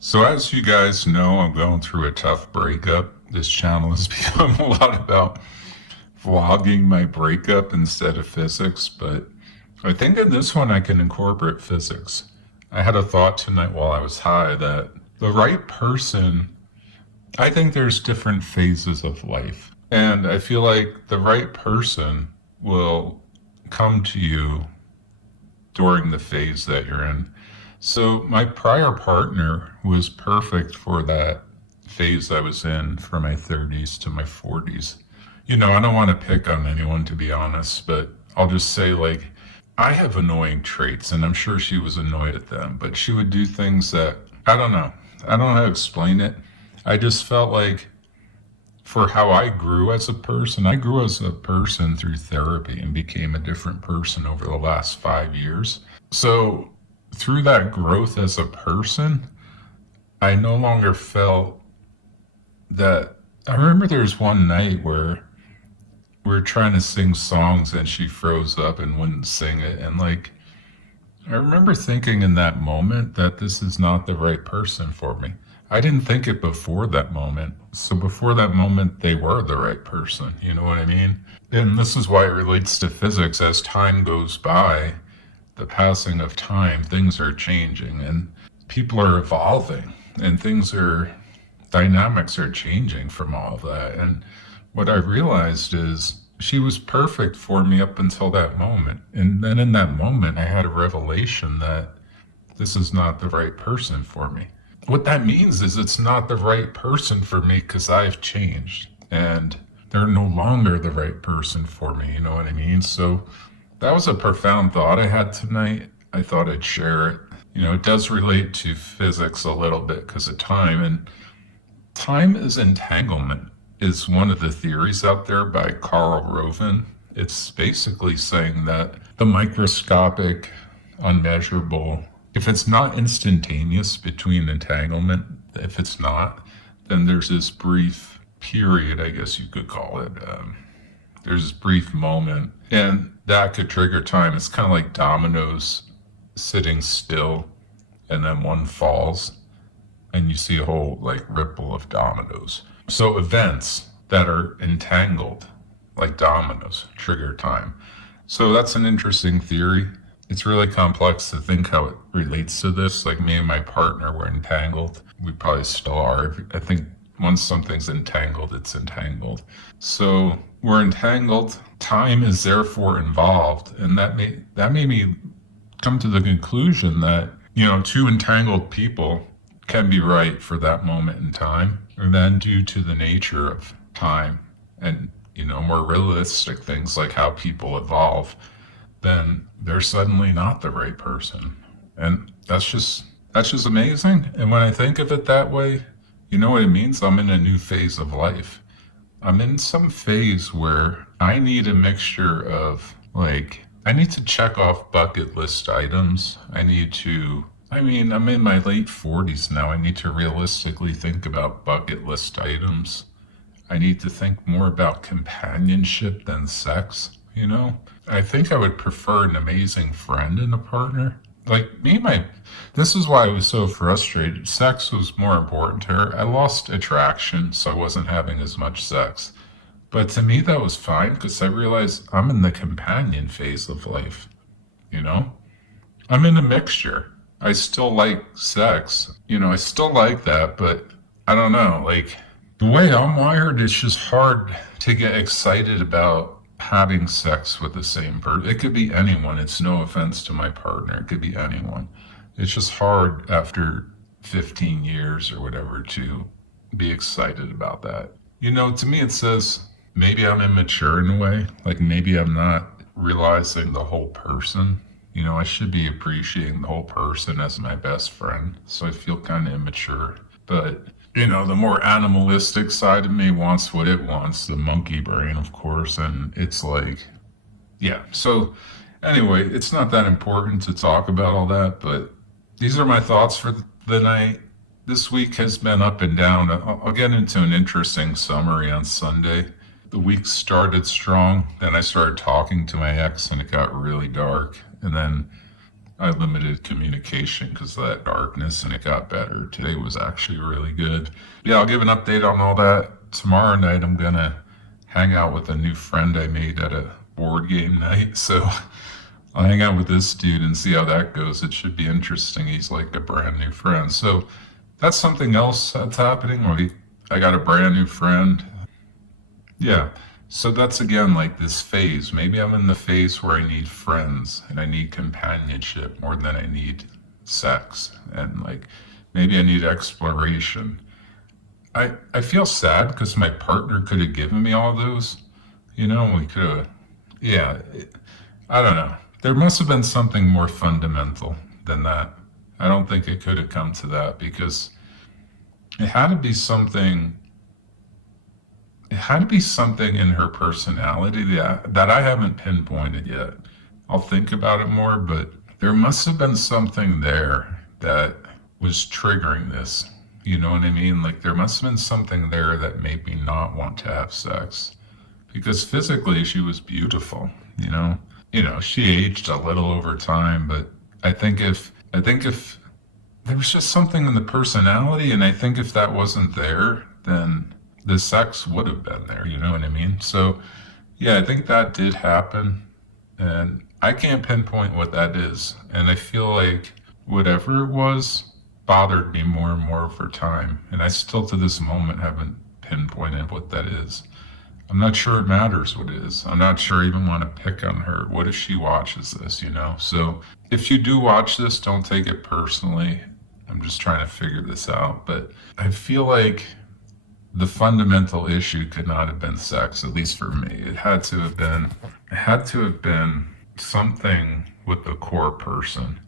So as you guys know, I'm going through a tough breakup. This channel has become a lot about vlogging my breakup instead of physics, but I think in this one I can incorporate physics. I had a thought tonight while I was high that the right person, I think there's different phases of life. And I feel like the right person will come to you during the phase that you're in. So my prior partner was perfect for that phase I was in from my 30s to my 40s. I don't want to pick on anyone to be honest, but I'll just say like I have annoying traits and I'm sure she was annoyed at them, but she would do things that I don't know. I don't know how to explain it. I just felt like for how I grew as a person, I grew as a person through therapy and became a different person over the last 5 years. So through that growth as a person, I no longer felt that. I remember there was one night where we were trying to sing songs and she froze up and wouldn't sing it. And like, I remember thinking in that moment that this is not the right person for me. I didn't think it before that moment. So before that moment, they were the right person. You know what I mean? And this is why it relates to physics. As time goes by, the passing of time, things are changing and people are evolving and dynamics are changing from all of that. And what I realized is she was perfect for me up until that moment. And then in that moment, I had a revelation that this is not the right person for me. What that means is it's not the right person for me because I've changed and they're no longer the right person for me. You know what I mean? So that was a profound thought I had tonight. I thought I'd share it. It does relate to physics a little bit because of time. And time is entanglement is one of the theories out there by Carl Roven. It's basically saying that the microscopic, unmeasurable, if it's not instantaneous between entanglement, if it's not, then there's this brief period, I guess you could call it. There's this brief moment, and that could trigger time. It's kind of like dominoes sitting still, and then one falls, and you see a whole like ripple of dominoes. So events that are entangled, like dominoes, trigger time. So that's an interesting theory. It's really complex to think how it relates to this. Like me and my partner were entangled. We probably still are. I think once something's entangled, it's entangled. So we're entangled. Time is therefore involved. And that made me come to the conclusion that, two entangled people can be right for that moment in time. And then due to the nature of time and, more realistic things like how people evolve, then they're suddenly not the right person. And that's just amazing. And when I think of it that way, you know what it means? I'm in a new phase of life. I'm in some phase where I need a mixture of like, I need to check off bucket list items. I'm in my late 40s now. I need to realistically think about bucket list items. I need to think more about companionship than sex. I think I would prefer an amazing friend and a partner. Like this is why I was so frustrated. Sex was more important to her. I lost attraction, so I wasn't having as much sex. But to me, that was fine because I realized I'm in the companion phase of life. You know, I'm in a mixture. I still like sex. I still like that, but I don't know. Like the way I'm wired, it's just hard to get excited about having sex with the same person. It could be anyone. It's no offense to my partner. It could be anyone. It's just hard after 15 years or whatever to be excited about that. To me, it says maybe I'm immature in a way. Like maybe I'm not realizing the whole person. I should be appreciating the whole person as my best friend. So I feel kind of immature. But, the more animalistic side of me wants what it wants, the monkey brain, of course. And it's like, yeah. So anyway, it's not that important to talk about all that. But these are my thoughts for the night. This week has been up and down. I'll get into an interesting summary on Sunday. The week started strong. Then I started talking to my ex and it got really dark. And then I limited communication because of that darkness, and it got better. Today was actually really good. Yeah, I'll give an update on all that. Tomorrow night, I'm going to hang out with a new friend I made at a board game night. So I'll hang out with this dude and see how that goes. It should be interesting. He's like a brand new friend. So that's something else that's happening. I got a brand new friend. Yeah. So that's again like this phase. Maybe I'm in the phase where I need friends and I need companionship more than I need sex. And like maybe I need exploration. I feel sad because my partner could have given me all those. We could have, yeah, I don't know. There must have been something more fundamental than that. I don't think it could have come to that because it had to be something it had to be something in her personality that I haven't pinpointed yet. I'll think about it more, but there must have been something there that was triggering this. You know what I mean? Like there must have been something there that made me not want to have sex. Because physically she was beautiful, you know? She aged a little over time, but I think if there was just something in the personality, and I think if that wasn't there, then the sex would have been there. You know what I mean? So, yeah, I think that did happen, and I can't pinpoint what that is. And I feel like whatever it was bothered me more and more over time, and I still to this moment haven't pinpointed what that is. I'm not sure it matters what it is. I'm not sure I even want to pick on her. What if she watches this? So if you do watch this, don't take it personally. I'm just trying to figure this out. But I feel like the fundamental issue could not have been sex, at least for me. It had to have been something with the core person.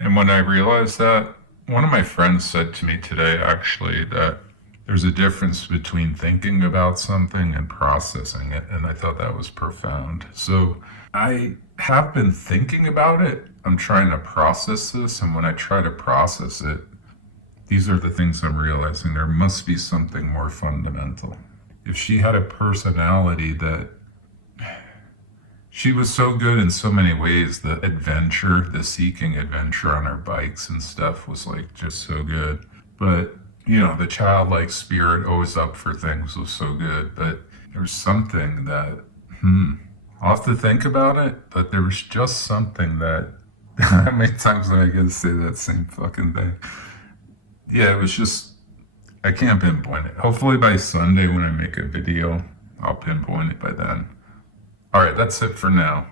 And when I realized that, one of my friends said to me today actually that there's a difference between thinking about something and processing it, and I thought that was profound. So I have been thinking about it. I'm trying to process this, and when I try to process it, these are the things I'm realizing. There must be something more fundamental. If she had a personality that she was so good in so many ways, the seeking adventure on our bikes and stuff was like just so good. But the childlike spirit, always up for things, was so good. But there was something that, I'll have to think about it, but there was just something that, how many times am I going to say that same fucking thing? Yeah, it was just, I can't pinpoint it. Hopefully by Sunday when I make a video, I'll pinpoint it by then. All right, that's it for now.